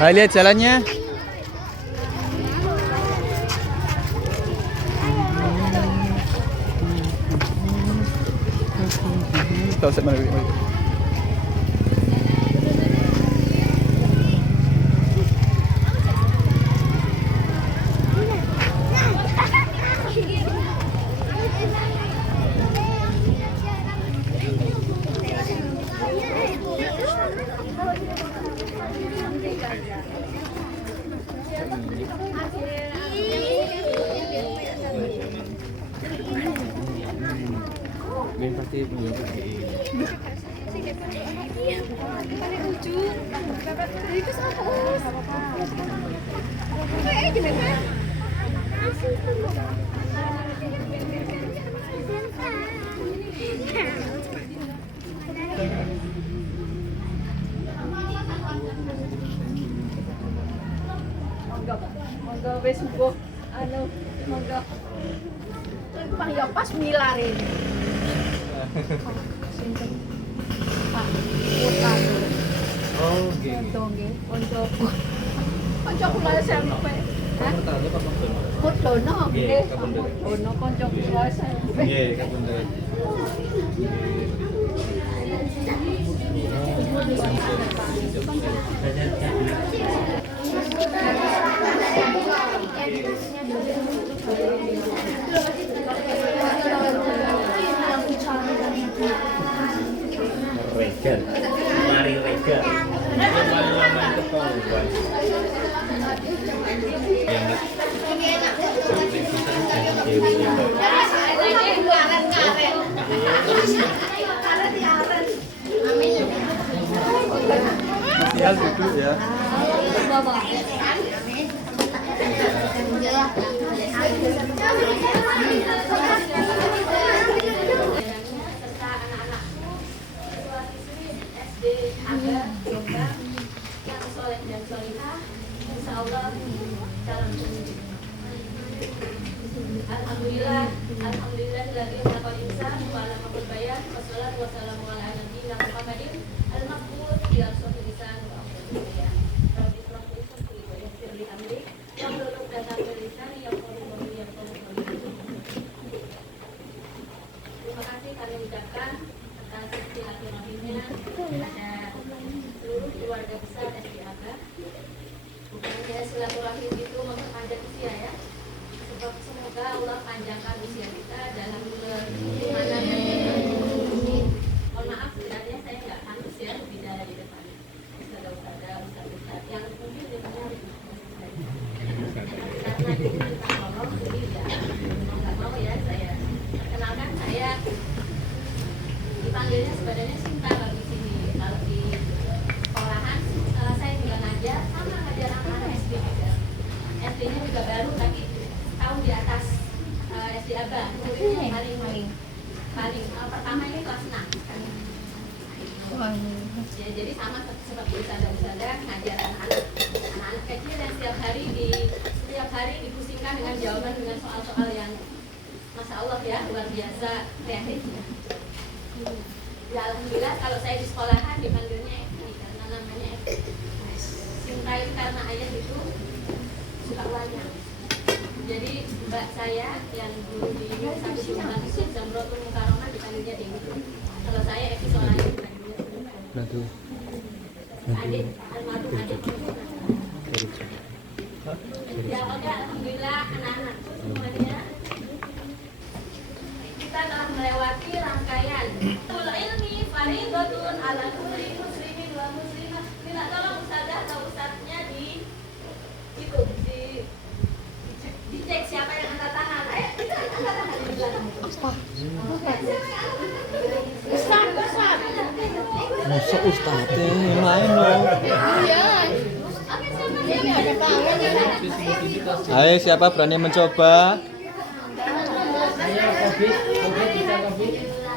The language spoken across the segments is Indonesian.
Hai, lihat jalannya. Tahu saya mana? Ini pasti lucu. Monggo wis mbuh anu monggo. Pang ya pas milare. Sinten? Pak Putan. Oh, nggih. Nggih, koncoku. Koncoku lha sampe. Hah? Mutlono nggih. Mutlono koncoku lha sampe. Nggih, kapunten. Regal, mari regal. Lama-lama itu kawan. Sial gitu ya. Alhamdulillah, alhamdulillah dari melakukan insan, wa'alaikumsalam bayar, wassalatu wassalamu ala nabiyina Muhammadin, al-maqbul, ya suatu insan, wa'alaikumsalam bayar. Kalau disebut itu kuliah yang firli amri, yang duduk datang dari sana, yang komunikasi, yang komunikasi. Terima kasih kami ucapkan atas silaturahminya kepada seluruh keluarga besar SDAK. Bukannya silaturahim itu memperpanjang usia ya. Semoga Allah panjangkan usia kita dalam keimanan dan ini. Mohon maaf sebenarnya saya nggak pantas ya bicara di depan ustaz yang mungkin dikenal karena ini tentang Allah jadi ya mau nggak mau ya saya kenalkan saya dipanggilnya sebenarnya Sinta kalau di sini. Kalau di sekolahan saya juga ngajar sama ngajar anak-anak SD juga. SD-nya juga baru lagi tahun di atas SD Aba, muridnya paling pertama ini kelas 6 kan. Ya, jadi sama seperti usada-usada ngajar anak-anak kecil yang setiap hari dipusingkan dengan jawaban dengan soal-soal yang Masya Allah ya luar biasa kreatif. Ya alhamdulillah kalau saya di sekolahan dipanggilnya Evi karena namanya Evi. Sinta itu karena ayah itu suka wayang. Jadi mbak saya yang dulu di Satu Simulan itu Zamrotul Mukarramah dipanggilnya Dewi. Kalau saya Evi Solani dipanggilnya Aduh. adik, almarhum adik. Ya oke, alhamdulillah anak-anak semuanya kita telah melewati rangkaian Ul ilmi fardhatun ala kulli muslimin wa muslimah. Minta tolong ustazah atau ustaznya di itu dicek siapa yang angkat tangan. Ayo kita angkat tangan di belakang. Ustaz. Masa ustadznya main dong. Ayo siapa berani mencoba?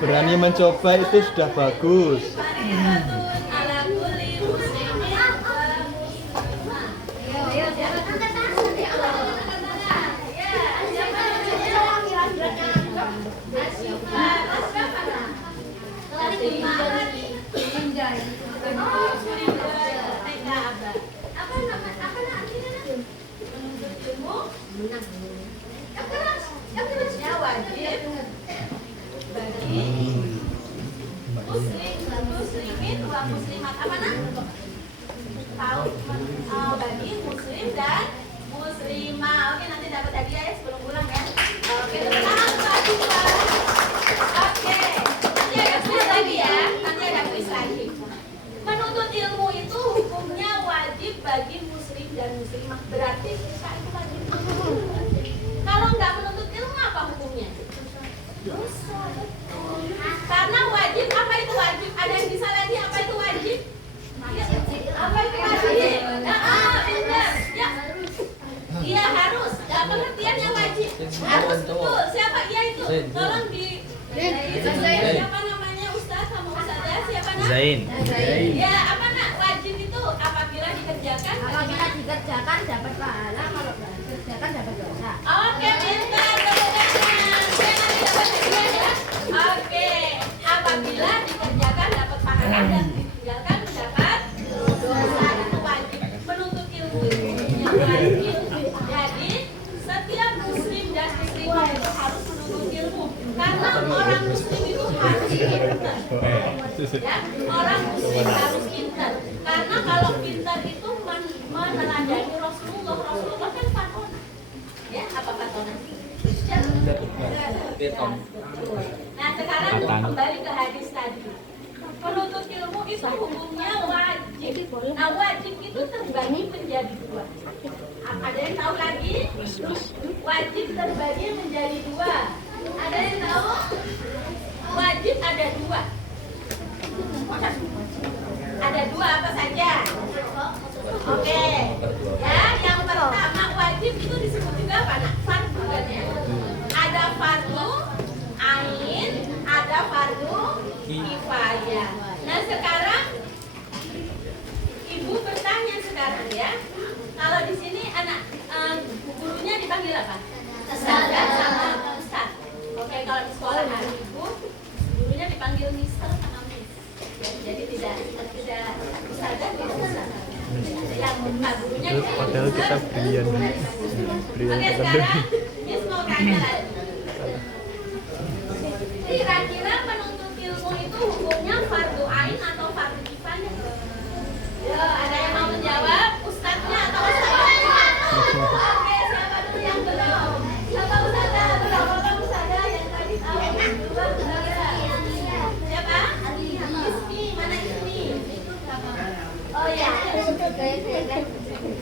Berani mencoba itu sudah bagus. menang. Yang kerasnya wajib bagi muslimin wa muslimat apa nak? Tahu bagi muslim dan muslimah. Oke, nanti dapat hadiah ya sebelum pulang ya. Oke, tenang Pak. Oke, nanti ada kuis lagi ya. Nanti ada kuis lagi. Menuntut ilmu itu hukumnya wajib bagi muslim dan muslimah. Berarti kita itu wajib. Kalau nggak menuntut ilmu apa hukumnya? Dosa. Karena wajib, apa itu wajib? Ada yang bisa lagi apa itu wajib? Ya, apa itu wajib? Benar. Ya. Iya harus. Pengertiannya wajib. Harus betul. Siapa iya itu? Tolong di siapa namanya Ustaz sama Ustazah? Siapa nak? Zain. Ya, apa nak? Wajib itu apabila dikerjakan dapat pahala, kalau nggak dikerjakan dapat dosa. Oke, pintar. Saya nanti dapat hadiah ya. Oke, apabila dikerjakan dapat pahala dan ditinggalkan mendapat dosa. Itu wajib. Menuntut ilmu itu wajib. Jadi setiap muslim dan muslimah itu harus menuntut ilmu. Karena orang muslim itu harus pintar. Ya, orang muslim harus pintar. Karena kalau pintar itu meneladani Rasulullah. Rasulullah kan fatona. Ya, apa fatona? Nah, sekarang kembali ke hadis tadi. Menuntut ilmu itu hukumnya wajib. Nah, wajib itu terbagi menjadi dua. Ada yang tahu lagi? Wajib terbagi menjadi dua. Ada yang tahu? Wajib ada dua. Ada dua apa saja? Oke. Ya, yang pertama wajib itu disebut juga apa? Nah, fardu kan ya. Ada fardu ain, ada fardu kifayah. Nah, sekarang Ibu bertanya sekarang ya. Kalau di sini anak gurunya dipanggil apa? Ustazah sama Ustaz. Oke, kalau di sekolah hari Ibu gurunya dipanggil Mister sama Miss. Ya, jadi tidak Ustazah tidak Ustaz. Yang Pak gurunya Padahal kita Brian. Oke, sekarang Miss mau tanya lagi. Kira-kira penuntut ilmu itu hukumnya fardu ain atau fardu kifayah? Ya, ada yang mau menjawab? Ustadznya atau ustadznya? Oke, siapa dulu yang belum? Siapa ustadzah? Berapa ustadzah yang tadi tahu? Dua ustadzah. Siapa? Ismi, mana Ismi? Oh ya.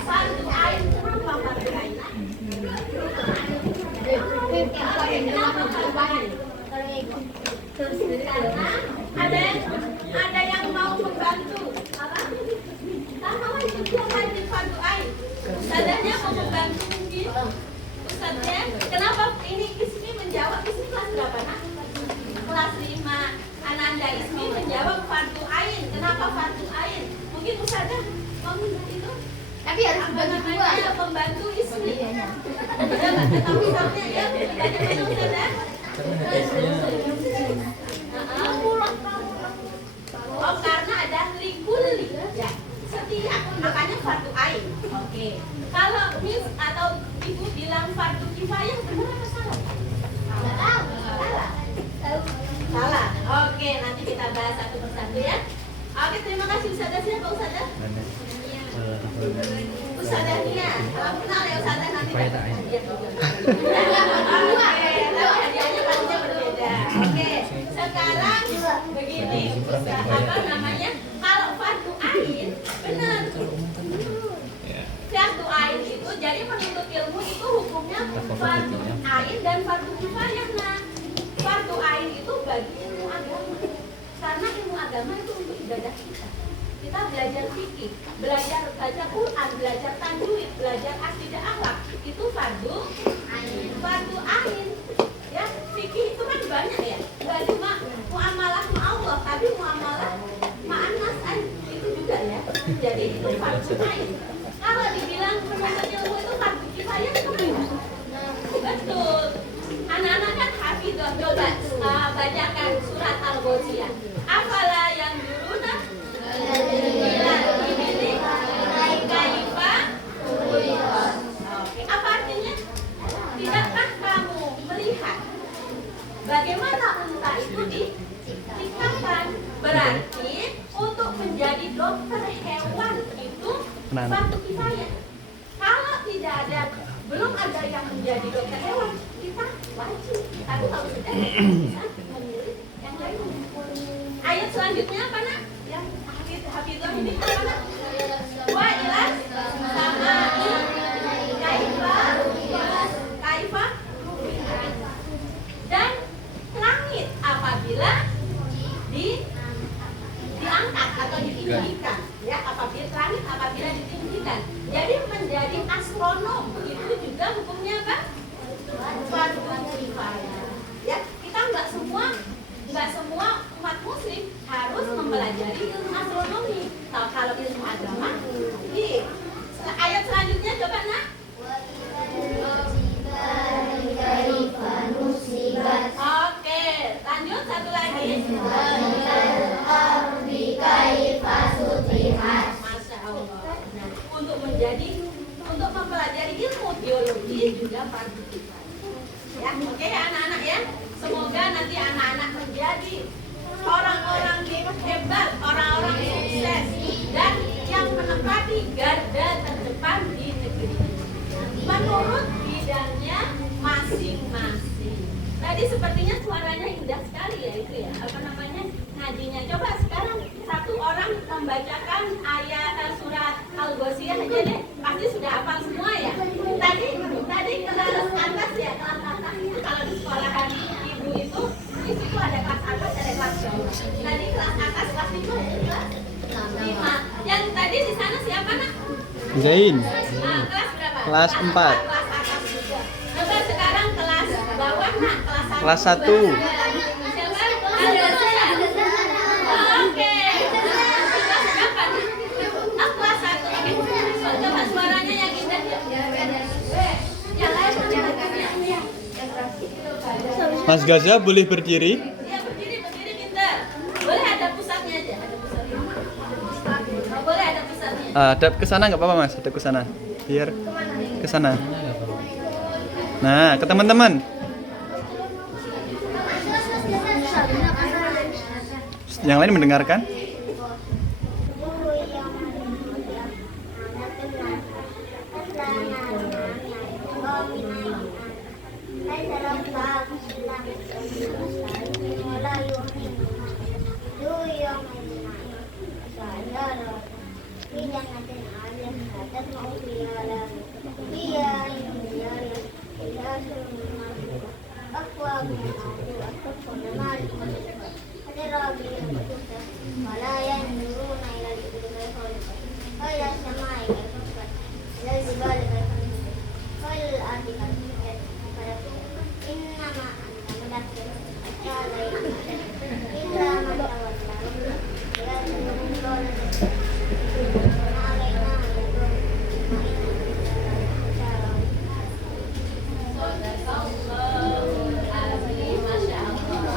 Fardu ain, kenapa fardu ain? Kenapa fardu ain? Karena ada yang mau membantu apa? Karena wajib wajib fardu ain. Ustazahnya mau membantu mungkin. Ustaznya, kenapa ini Ismi menjawab? Ismi kelas berapa nak? Kelas 5. Ananda Ismi menjawab fardu ain. Kenapa fardu ain? Mungkin Ustazah mau minta itu? Tapi harus dibagi dua. Pembantu Ismi. Udah nggak tahu misalnya ya? Banyak mana Ustazah? Oh, karena ada likuli ya. Setiap makanya fardu ain. Oke. Kalau Miss atau Ibu bilang fardu kifayah benar apa salah? Salah. Salah. Oke, nanti kita bahas satu persatu ya. Oke, terima kasih Ustazah. Siapa Ustazah? Ustazah Nia. Salam kenal ya Ustazah, nanti dapat hadiah juga. Oke, tapi hadiahnya pastinya berbeda. Oke, sekarang begini, apa namanya? Kalau fardu ain, benar. Fardu ain itu jadi menuntut ilmu itu hukumnya fardu ain dan fardu kifayah. Nah, fardu ain itu bagi ilmu agama. Karena ilmu agama itu untuk ibadah kita. Kita belajar fikih, belajar baca Quran, belajar tajwid, belajar akidah akhlak. Itu fardu ain. Fardu ain. Ya, fikih itu kan banyak ya. Enggak cuma muamalah sama Allah, tapi muamalah ma'anas itu juga ya. Jadi itu fardu ain. Kalau dibilang menuntut ilmu itu fardu kifayah itu gimana? Betul. Anak-anak kan hafidhah. Coba bacakan surat Al-Ghashiyah. Afala yang dulu nah Oke, apa artinya? bagaimana unta itu diciptakan. Berarti untuk menjadi dokter hewan itu fardu kifayah. Kalau tidak ada, belum ada yang menjadi dokter hewan, kita wajib. Tapi kalau sudah, bisa memilih yang lain. Ayat selanjutnya apa nak? Yang hafidhah ini apa nak? Wa ilas samai kaifa dan langit apabila diangkat atau ditinggikan, ya, apabila ditinggikan. Jadi menjadi astronom itu juga hukumnya apa? Fardu kifayah. Ya, kita nggak semua umat muslim harus mempelajari ilmu astronomi. Nah, kalau ilmu agama, di ayat selanjutnya coba nak. Oke, lanjut satu lagi. Masya Allah. Nah, untuk mempelajari ilmu biologi juga fardu kifayah. Ya, oke ya anak-anak ya. Semoga nanti anak-anak menjadi orang-orang hebat, orang-orang sukses dan yang menempati garda terdepan di negeri menurut bidangnya masing-masing. Tadi sepertinya suaranya indah sekali ya itu ya, apa namanya, ngajinya. Coba sekarang satu orang membacakan ayat surat Al-Ghasyiyah aja deh, pasti sudah hafal semua ya. Tadi kelas atas ya, kelas atas itu kalau di sekolahan ibu itu di situ ada kelas atas, ada kelas bawah. Tadi kelas atas kelas itu kelas 5. Yang tadi di sana siapa nak? Zain. Nah, kelas berapa? Kelas 4. Kelas atas juga. Coba sekarang kelas bawah nak, Kelas 1. Siapa? Ada saya. Oke. Kelas berapa nih? Oh, kelas 1. Oke. Coba suaranya yang indah ya. Yang lain ya. Mas Gaza boleh berdiri? Iya, berdiri pintar. Boleh ada pusatnya aja, ada pusatnya. Oh, boleh ada pusatnya. Hadap ke sana nggak apa-apa Mas, hadap ke sana. Biar ke sana. Nah, ke teman-teman. Yang lain mendengarkan?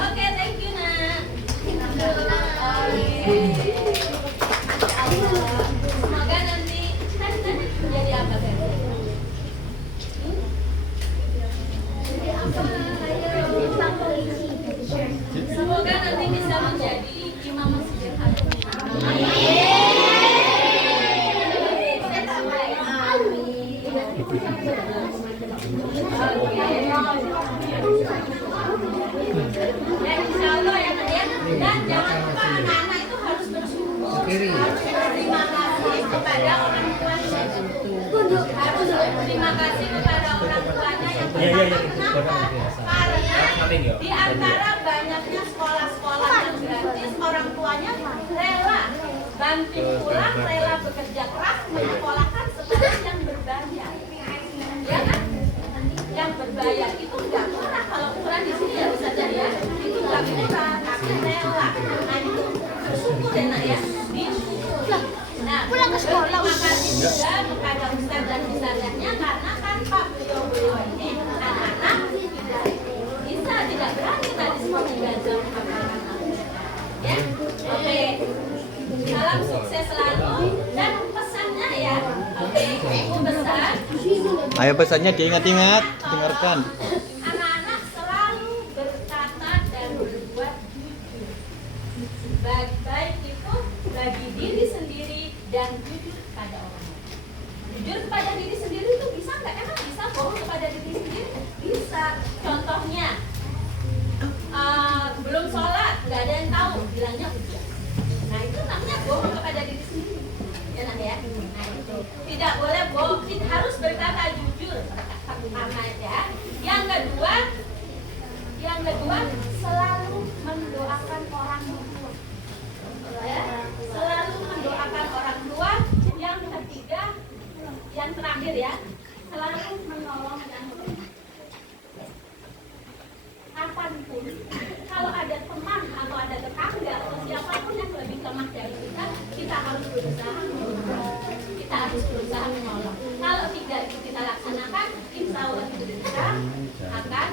Oke, thank you nak. Semoga nanti jadi apa kan? Semoga nanti bisa menjadi imam masjid Haram. Ya, insya Allah ya Nak ya. Dan jangan lupa anak-anak itu harus bersyukur, harus berterima kasih kepada orang tuanya. Harus berterima kasih kepada orang tuanya yang kenapa? Karena di antara banyaknya sekolah-sekolah yang gratis, orang tuanya rela banting tulang, rela bekerja keras menyekolahkan sekolah yang berbayar. Ya kan? Yang berbayar itu nggak murah. Kalau ukuran di sini ya bisa jadi ya, itu nggak murah, tapi rela. Nah itu bersyukur ya nak ya, disyukur. Nah, terima kasih juga kepada Ustaz dan Ustazahnya karena tanpa beliau ini anak-anak tidak berani tadi seperti Gaza mengatakan. Ya, oke. Salam sukses selalu dan pesannya ya. Oke, ibu besar. Ayo pesannya diingat-ingat, dengarkan. Anak-anak selalu berkata dan jujur pada orang lain. Jujur kepada diri sendiri itu bisa nggak? Emang bisa bohong kepada diri sendiri? Bisa. Contohnya, belum sholat, nggak ada yang tahu, bilangnya hujan. Nah itu namanya bohong kepada diri sendiri. Ya nak ya. Nah itu tidak boleh bohong, kita harus berkata jujur. Pertama ya. Yang kedua, selalu mendoakan orang tua. Ya, selalu mendoakan orang tua. Yang ketiga, yang terakhir ya, selalu menolong dan memberi. Kapanpun, kalau ada teman atau ada tetangga atau siapapun yang lebih lemah dari kita harus berusaha menolong. Kita harus berusaha menolong. Kalau tidak itu kita laksanakan, insya Allah kita akan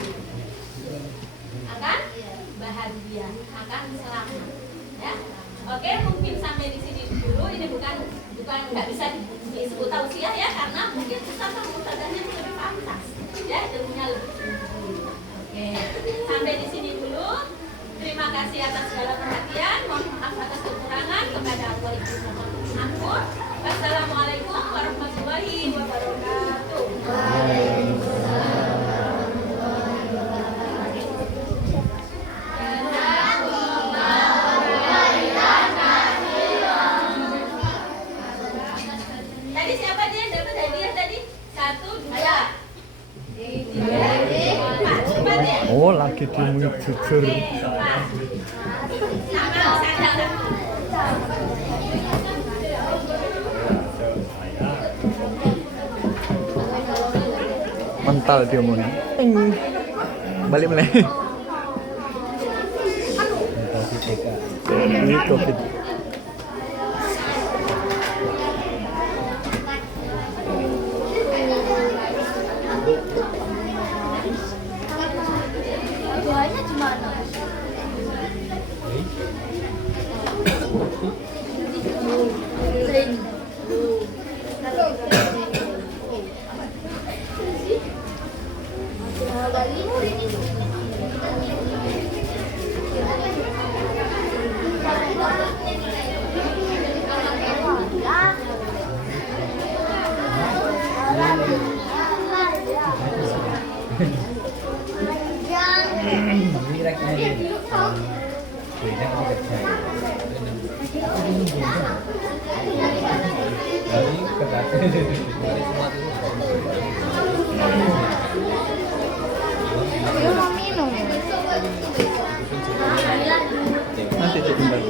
bahagia, akan selamat. Ya, oke, mungkin sampai di sini dulu. Ini bukan nggak bisa disebut tausiah ya, karena mungkin ustadzahnya lebih pantas, ya ilmunya lebih tinggi. Oke, sampai di sini dulu. Terima kasih atas segala perhatian. Mohon maaf atas kekurangan. Kepada Allah Ibu mohon ampun. Wassalamualaikum warahmatullahi wabarakatuh. Tadi siapa dia yang dapat hadiah tadi? 1, 2, 3, 4. 4 ya? Oh, lagi dimulai jujur. Mental dia mau. Balik mulai. Ini COVID. Doanya gimana? Nanti ditinggal.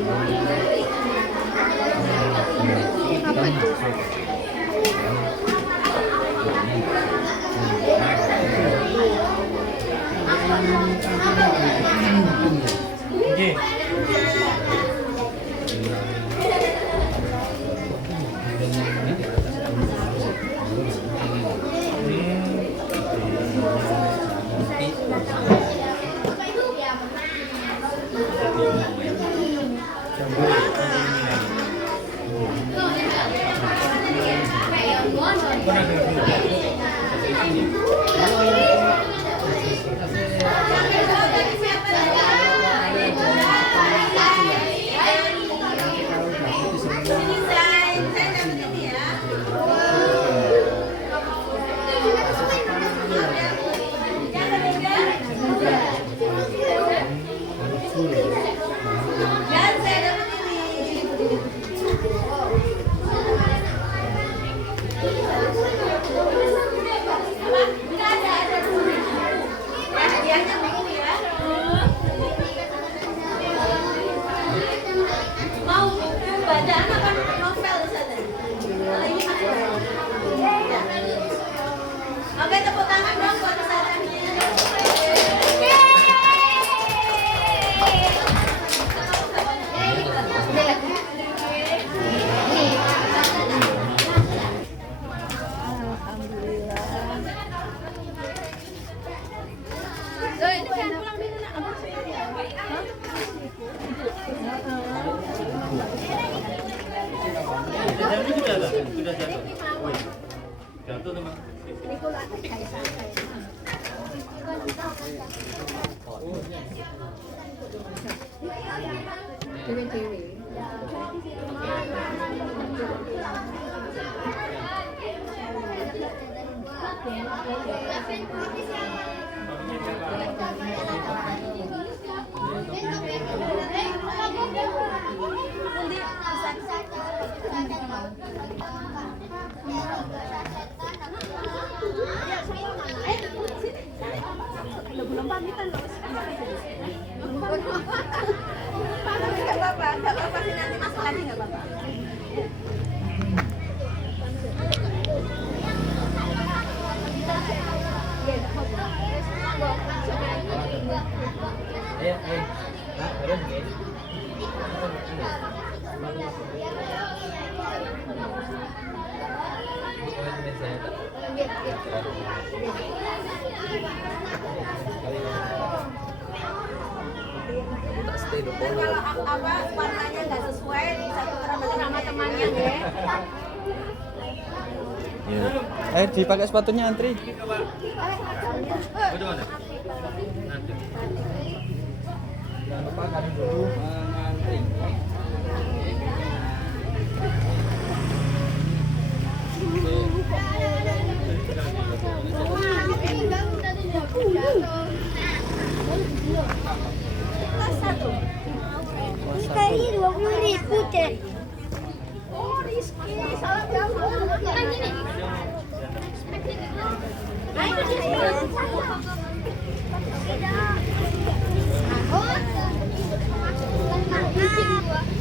Oke, tepuk tangan dong buat pesertanya. Dewi-dewi. Belum pamitan loh. Nggak apa-apa sih, nanti masuk lagi nggak apa-apa. Kalau apa warnanya nggak sesuai bisa tukeran sama temannya ya. Dipakai sepatunya antri. Jangan lupa kami dulu mengantri. Kayaknya 20.000 deh. Oh, Rizky, salam jauh.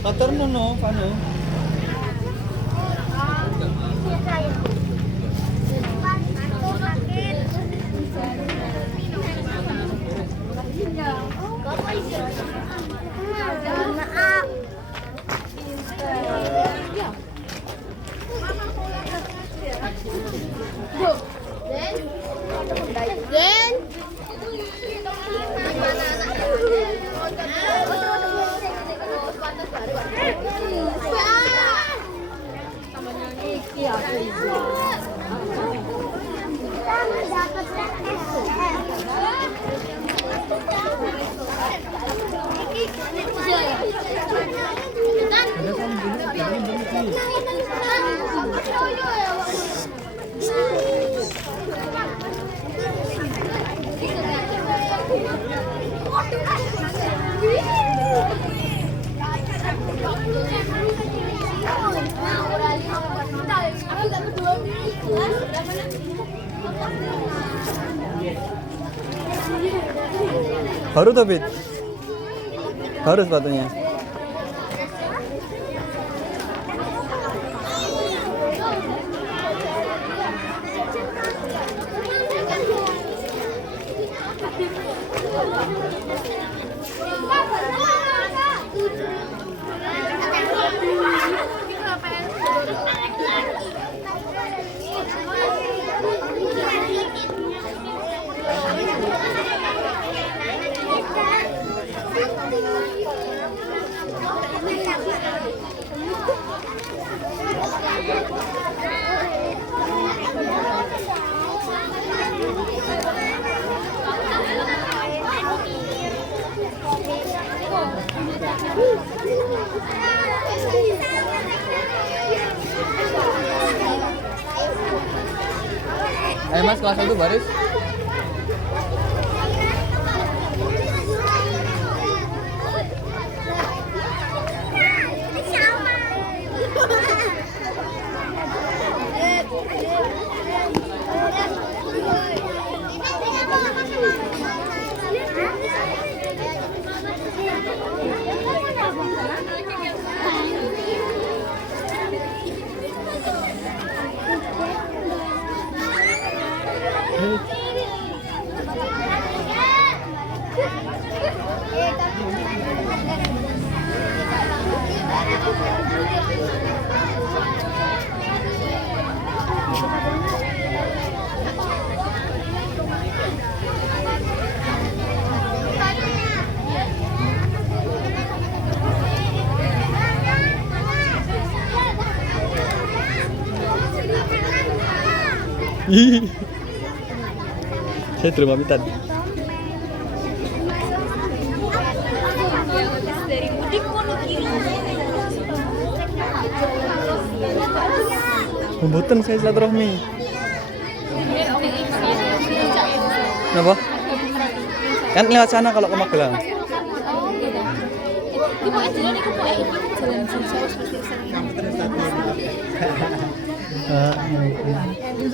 Motor no, Pano. Maaf. Gen. Baru tuh, Bit. Baru sepatunya. Ayo Mas, kelas 1 baris. Saya terima pamitan. Dari mudik Pembuatan saya silaturahmi. mau Kenapa? Kan lewat sana kalau ke Magelang. Oh, gitu. Di mau jalan itu mau jalan jauh seperti sering. Ah, iya. Yang